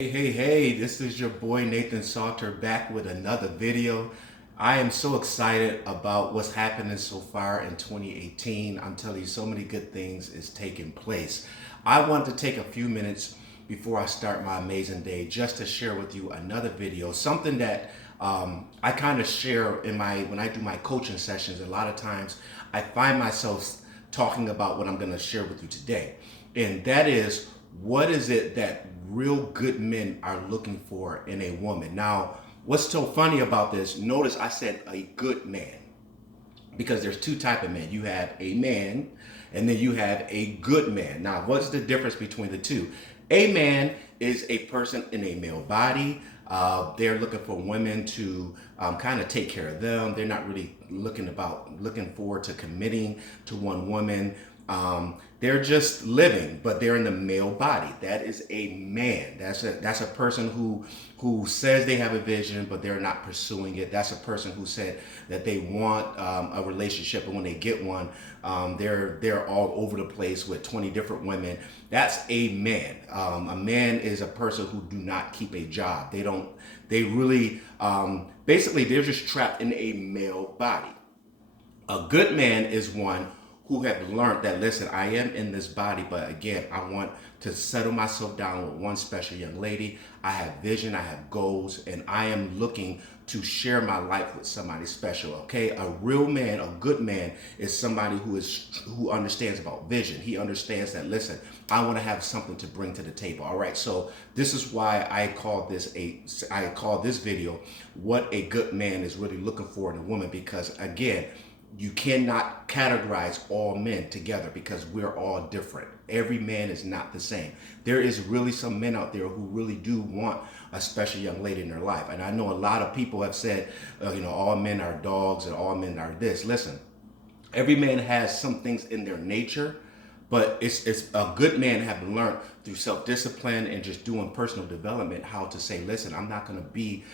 Hey, this is your boy Nathan Salter back with another video. I am so excited about what's happening so far in 2018. I'm telling you, so many good things is taking place. I want to take a few minutes before I start my amazing day just to share with you another video, something that I kind of share in when I do my coaching sessions. A lot of times I find myself talking about what I'm going to share with you today. And that is, what is it that real good men are looking for in a woman? Now, what's so funny about this, notice I said a good man, because there's two type of men. You have a man, and then you have a good man. Now, what's the difference between the two? A man is a person in a male body. They're looking for women to kind of take care of them. They're not really looking forward to committing to one woman. They're just living, but they're in the male body. That is a man. That's a person who says they have a vision, but they're not pursuing it. That's a person who said that they want a relationship, and when they get one, they're all over the place with 20 different women. That's a man. A man is a person who do not keep a job. They really basically they're just trapped in a male body. A good man is one who have learned that, listen, I am in this body, but again, I want to settle myself down with one special young lady. I have vision, I have goals, and I am looking to share my life with somebody special. Okay, a real man, a good man, is somebody who understands about vision. He understands that, listen, I want to have something to bring to the table. All right, so this is why I call this video what a good man is really looking for in a woman, because again, you cannot categorize all men together because we're all different. Every man is not the same. There is really some men out there who really do want a special young lady in their life. And I know a lot of people have said, all men are dogs and all men are this. Listen, every man has some things in their nature, but it's a good man have learned through self-discipline and just doing personal development how to say, listen, I'm not going to be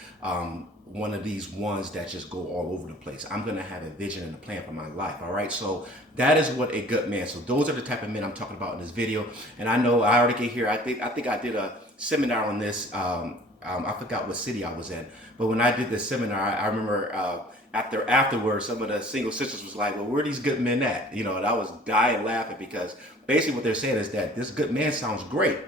one of these ones that just go all over the place. I'm going to have a vision and a plan for my life. All right, so that is what a good man. So those are the type of men I'm talking about in this video. And I know I already get here. I think I did a seminar on this. I forgot what city I was in, but when I did this seminar, I remember afterwards, some of the single sisters was like, "Well, where are these good men at?" And I was dying laughing, because basically what they're saying is that this good man sounds great,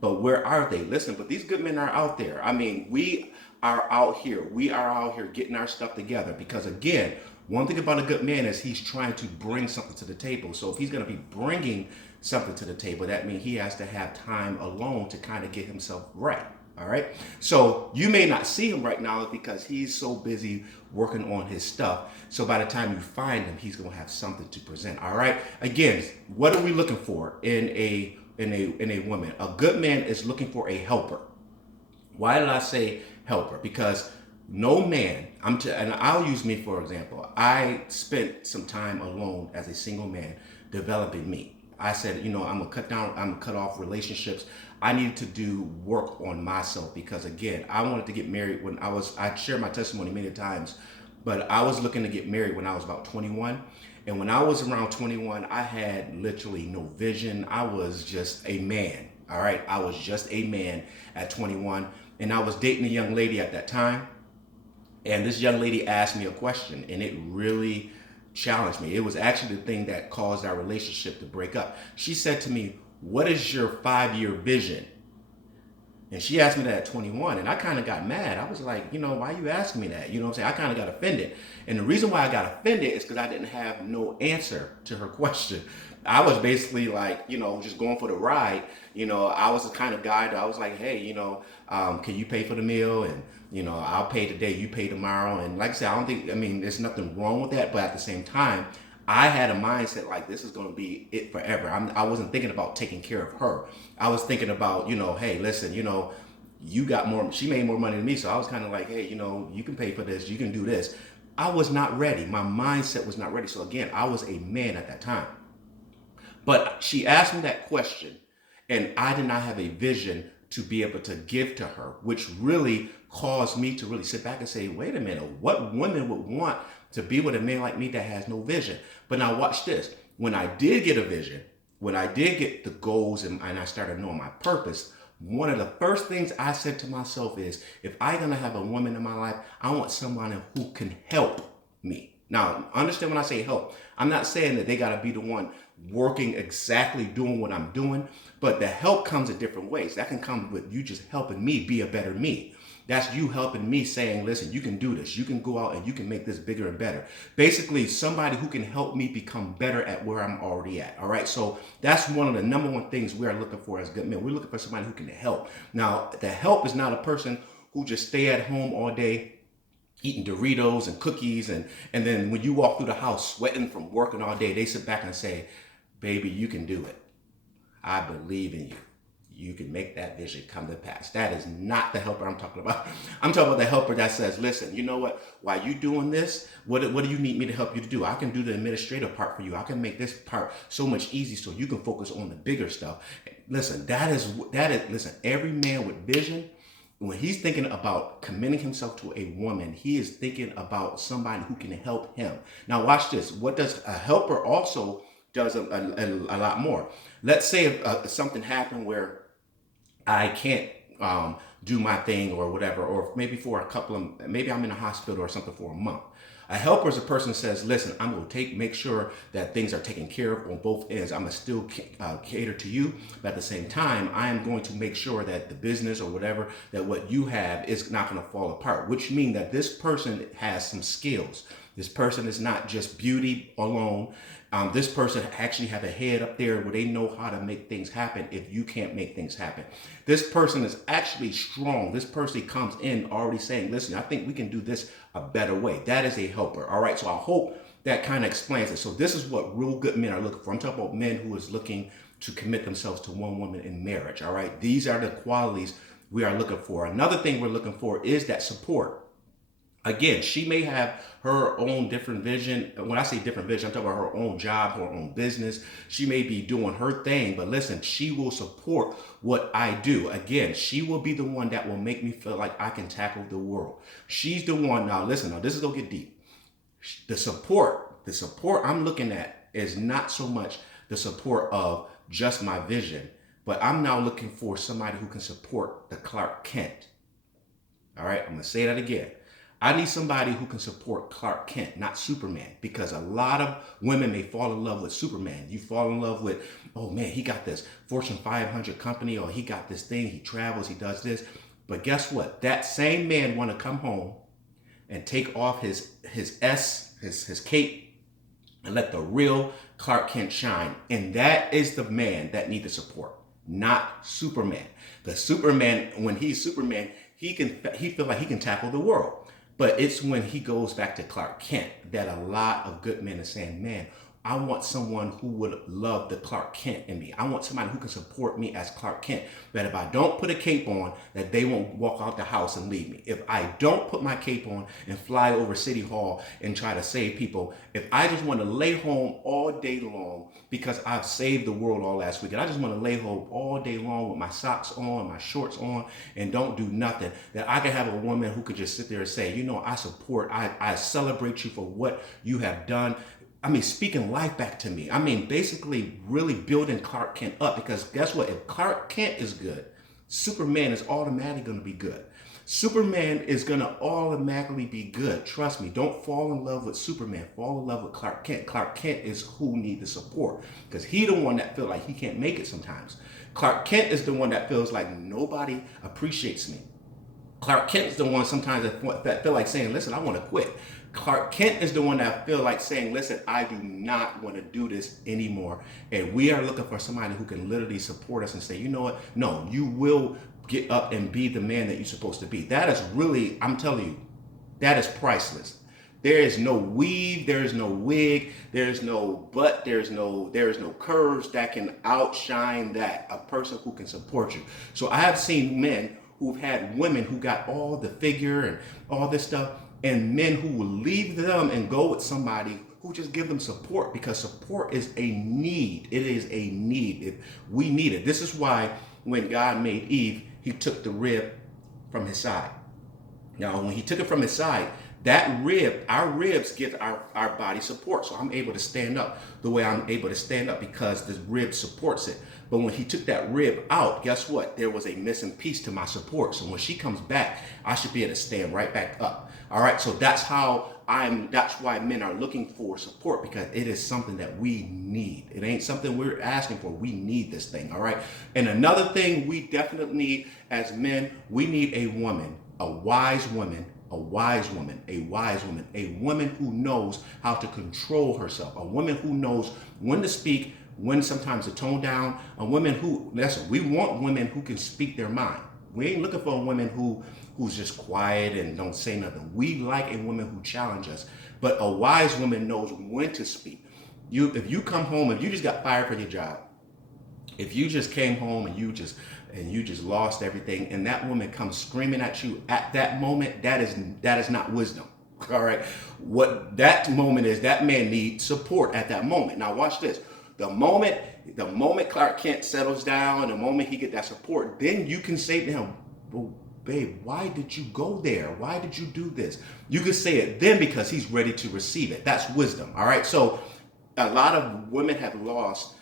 but where are they? Listen, but these good men are out there. I mean, we are out here. We are out here getting our stuff together, because again, one thing about a good man is he's trying to bring something to the table. So if he's going to be bringing something to the table, that means he has to have time alone to kind of get himself right. All right. So you may not see him right now because he's so busy working on his stuff. So by the time you find him, he's going to have something to present. All right. Again, what are we looking for in a woman? A good man is looking for a helper. Why did I say helper? Because no man, and I'll use me for example. I spent some time alone as a single man developing me. I said, I'm gonna cut off relationships. I needed to do work on myself, because again, I wanted to get married I shared my testimony many times, but I was looking to get married when I was about 21. And when I was around 21, I had literally no vision. I was just a man. All right. I was just a man at 21. And I was dating a young lady at that time. And this young lady asked me a question, and it really challenged me. It was actually the thing that caused our relationship to break up. She said to me, "What is your 5-year vision?" And she asked me that at 21, and I kind of got mad. I was like, why are you asking me that? You know what I'm saying? I kind of got offended. And the reason why I got offended is because I didn't have no answer to her question. I was basically like, just going for the ride. I was the kind of guy that I was like, hey, can you pay for the meal? And, I'll pay today, you pay tomorrow. And like I said, there's nothing wrong with that. But at the same time, I had a mindset like, this is going to be it forever. I wasn't thinking about taking care of her. I was thinking about, hey, listen, you got more, she made more money than me. So I was kind of like, hey, you can pay for this, you can do this. I was not ready. My mindset was not ready. So again, I was a man at that time. But she asked me that question, and I did not have a vision to be able to give to her, which really caused me to really sit back and say, wait a minute, what woman would want to be with a man like me that has no vision? But now watch this. When I did get a vision, when I did get the goals, and I started knowing my purpose, one of the first things I said to myself is, if I'm going to have a woman in my life, I want someone who can help me. Now, understand when I say help, I'm not saying that they got to be the one working exactly doing what I'm doing, but the help comes in different ways. That can come with you just helping me be a better me. That's you helping me saying, listen, you can do this. You can go out and you can make this bigger and better. Basically, somebody who can help me become better at where I'm already at. All right. So that's one of the number one things we are looking for as good men. We're looking for somebody who can help. Now, the help is not a person who just stay at home all day eating Doritos and cookies. And then when you walk through the house sweating from working all day, they sit back and say, baby, you can do it. I believe in you. You can make that vision come to pass. That is not the helper I'm talking about. I'm talking about the helper that says, listen, you know what? While you doing this, what do you need me to help you to do? I can do the administrative part for you. I can make this part so much easier so you can focus on the bigger stuff. Listen, listen, every man with vision, when he's thinking about committing himself to a woman, he is thinking about somebody who can help him. Now watch this. What does a helper also does a lot more? Let's say if, something happened where I can't do my thing or whatever, or maybe for a couple of, maybe I'm in a hospital or something for a month. A helper is a person who says, listen, I'm going to make sure that things are taken care of on both ends. I'm going to still cater to you, but at the same time, I am going to make sure that the business or whatever, that what you have is not going to fall apart, which means that this person has some skills. This person is not just beauty alone. This person actually have a head up there where they know how to make things happen if you can't make things happen. This person is actually strong. This person comes in already saying, listen, I think we can do this a better way. That is a helper. All right. So I hope that kind of explains it. So this is what real good men are looking for. I'm talking about men who is looking to commit themselves to one woman in marriage. All right. These are the qualities we are looking for. Another thing we're looking for is that support. Again, she may have her own different vision. When I say different vision, I'm talking about her own job, her own business. She may be doing her thing, but listen, she will support what I do. Again, she will be the one that will make me feel like I can tackle the world. She's the one. Now, listen, this is going to get deep. The support I'm looking at is not so much the support of just my vision, but I'm now looking for somebody who can support the Clark Kent. All right, I'm going to say that again. I need somebody who can support Clark Kent, not Superman, because a lot of women may fall in love with Superman. You fall in love with, oh man, he got this Fortune 500 company, or he got this thing, he travels, he does this. But guess what? That same man want to come home and take off his cape and let the real Clark Kent shine. And that is the man that needs the support, not Superman. The Superman, when he's Superman, he feel like he can tackle the world. But it's when he goes back to Clark Kent that a lot of good men are saying, man, I want someone who would love the Clark Kent in me. I want somebody who can support me as Clark Kent. That if I don't put a cape on, that they won't walk out the house and leave me. If I don't put my cape on and fly over City Hall and try to save people, if I just want to lay home all day long because I've saved the world all last week, and I just want to lay home all day long with my socks on, my shorts on, and don't do nothing, that I can have a woman who could just sit there and say, you know, I celebrate you for what you have done. I mean, speaking life back to me. I mean, basically really building Clark Kent up, because guess what? If Clark Kent is good, Superman is automatically going to be good. Superman is going to automatically be good. Trust me. Don't fall in love with Superman. Fall in love with Clark Kent. Clark Kent is who needs the support, because he's the one that feels like he can't make it sometimes. Clark Kent is the one that feels like nobody appreciates me. Clark Kent is the one sometimes that feel like saying, listen, I want to quit. Clark Kent is the one that feel like saying, listen, I do not want to do this anymore. And we are looking for somebody who can literally support us and say, you know what? No, you will get up and be the man that you're supposed to be. That is really, I'm telling you, that is priceless. There is no weave, there is no wig, there is no butt, there is no curves that can outshine that, a person who can support you. So I have seen men who've had women who got all the figure and all this stuff, and men who will leave them and go with somebody who just give them support, because support is a need. It is a need. We need it. This is why when God made Eve, he took the rib from his side. Now, when he took it from his side, That rib, our ribs give our body support. So I'm able to stand up the way I'm able to stand up because the rib supports it. But when he took that rib out, guess what? There was a missing piece to my support. So when she comes back, I should be able to stand right back up. All right. So that's that's why men are looking for support, because it is something that we need. It ain't something we're asking for. We need this thing. All right. And another thing we definitely need as men, we need a woman, a wise woman, a wise woman, a wise woman, a woman who knows how to control herself, a woman who knows when to speak, when sometimes to tone down, a woman who, listen, we want women who can speak their mind. We ain't looking for a woman who's just quiet and don't say nothing. We like a woman who challenges us, but a wise woman knows when to speak. If you come home, if you just got fired from your job, if you just came home and you just lost everything, and that woman comes screaming at you at that moment, that is not wisdom. All right. What that moment is, that man needs support at that moment. Now watch this. The moment Clark Kent settles down, the moment he get that support, then you can say to him, well, babe, why did you go there? Why did you do this? You can say it then because he's ready to receive it. That's wisdom. All right. So a lot of women have lost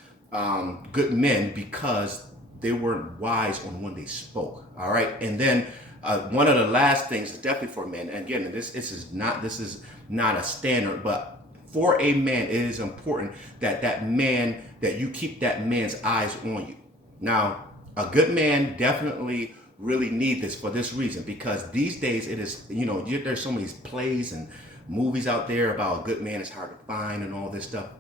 good men because they weren't wise on when they spoke. All right. And then one of the last things is definitely for men. And again, this is not a standard, but for a man, it is important that you keep that man's eyes on you. Now, a good man definitely really need this for this reason, because these days it is, there's so many plays and movies out there about a good man is hard to find and all this stuff.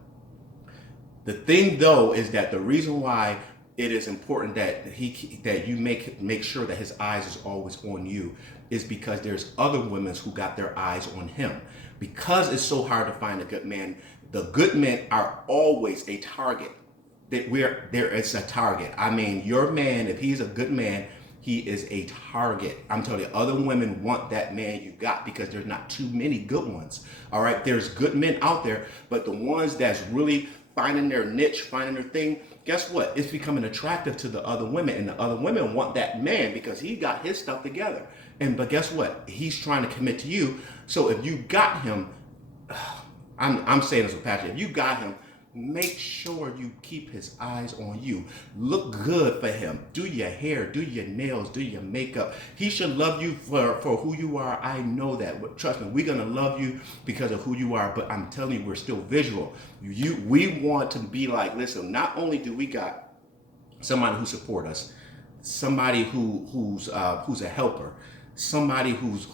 The thing though is that the reason why it is important that you make sure that his eyes is always on you is because there's other women who got their eyes on him. Because it's so hard to find a good man, the good men are always a target. It's a target. I mean, your man, if he's a good man, he is a target. I'm telling you, other women want that man you got because there's not too many good ones. All right, there's good men out there, but the ones that's really finding their niche, finding their thing, guess what? It's becoming attractive to the other women, and the other women want that man because he got his stuff together. But guess what? He's trying to commit to you. So if you got him, I'm saying this with passion. If you got him, make sure you keep his eyes on you. Look good for him. Do your hair, do your nails, do your makeup. He should love you for who you are. I know that. But trust me, we're gonna love you because of who you are. But I'm telling you, we're still visual. We want to be like, listen, not only do we got somebody who support us, somebody who's a helper, somebody who's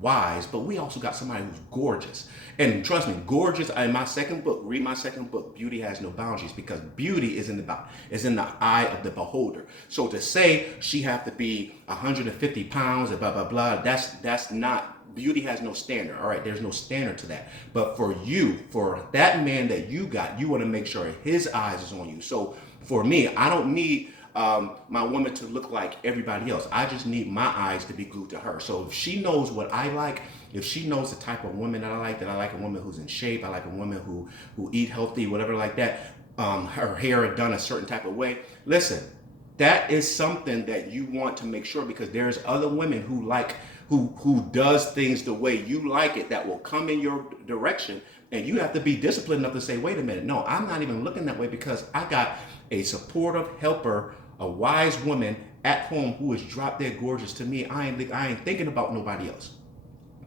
wise, but we also got somebody who's gorgeous. And trust me, gorgeous. In my second book, read my second book, Beauty Has No Boundaries, because beauty is in the eye of the beholder. So to say she have to be 150 pounds and blah blah blah, that's not. Beauty has no standard. All right, there's no standard to that. But for that man that you got, you want to make sure his eyes is on you. So for me, I don't need my woman to look like everybody else. I just need my eyes to be glued to her. So if she knows what I like, if she knows the type of woman that I like a woman who's in shape, I like a woman who eat healthy, whatever like that, her hair done a certain type of way. Listen, that is something that you want to make sure, because there's other women who does things the way you like it, that will come in your direction, and you have to be disciplined enough to say, wait a minute, no, I'm not even looking that way, because I got a supportive helper, a wise woman at home who is drop dead gorgeous to me. I ain't thinking about nobody else.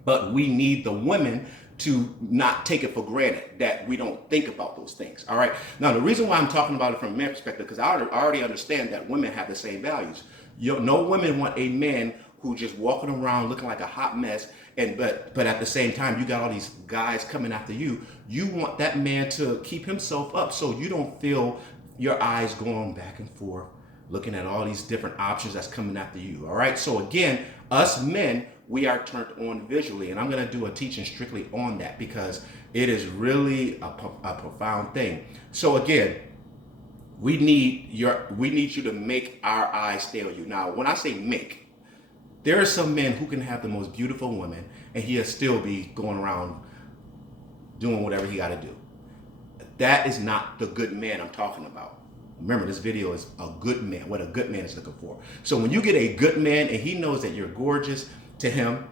But we need the women to not take it for granted that we don't think about those things. All right. Now, the reason why I'm talking about it from a man's perspective, because I already understand that women have the same values. No women want a man who just walking around looking like a hot mess, but at the same time you got all these guys coming after you. You want that man to keep himself up so you don't feel your eyes going back and forth, looking at all these different options that's coming after you. All right. So again, us men, we are turned on visually, and I'm going to do a teaching strictly on that because it is really a profound thing. So again, we need you to make our eyes stay on you. Now, when I say make, there are some men who can have the most beautiful woman and he'll still be going around doing whatever he got to do. That is not the good man I'm talking about. Remember, this video is a good man, what a good man is looking for. So when you get a good man and he knows that you're gorgeous to him,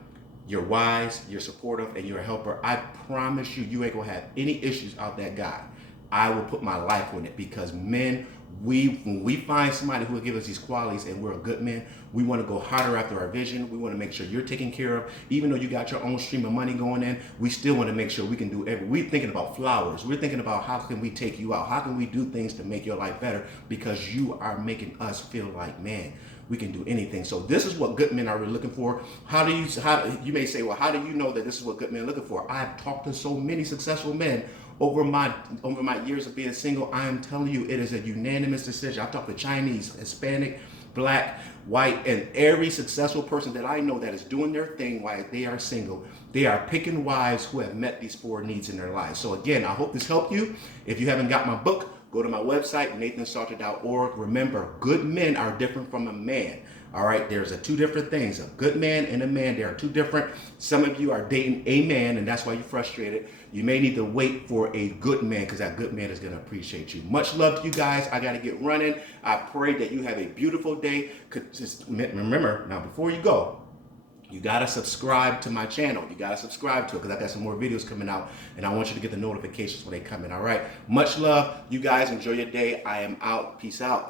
you're wise, you're supportive, and you're a helper, I promise you, you ain't gonna have any issues out that guy. I will put my life on it because men, when we find somebody who will give us these qualities and we're a good man, we want to go harder after our vision. We want to make sure you're taken care of. Even though you got your own stream of money going in, we still want to make sure we can do we're thinking about flowers. We're thinking about how can we take you out? How can we do things to make your life better? Because you are making us feel like, man, we can do anything. So this is what good men are really looking for. How you may say, well, how do you know that this is what good men are looking for? I've talked to so many successful men over my years of being single. I am telling you, it is a unanimous decision. I've talked to Chinese, Hispanic, Black, white, and every successful person that I know that is doing their thing while they are single. They are picking wives who have met these 4 needs in their lives. So again, I hope this helped you. If you haven't got my book, go to my website, nathansalter.org. Remember, good men are different from a man. All right, there's 2 different things. A good man and a man, they are 2 different. Some of you are dating a man, and that's why you're frustrated. You may need to wait for a good man because that good man is going to appreciate you. Much love to you guys. I got to get running. I pray that you have a beautiful day. Just remember, now before you go, you got to subscribe to my channel. You got to subscribe to it because I got some more videos coming out and I want you to get the notifications when they come in. All right. Much love. You guys enjoy your day. I am out. Peace out.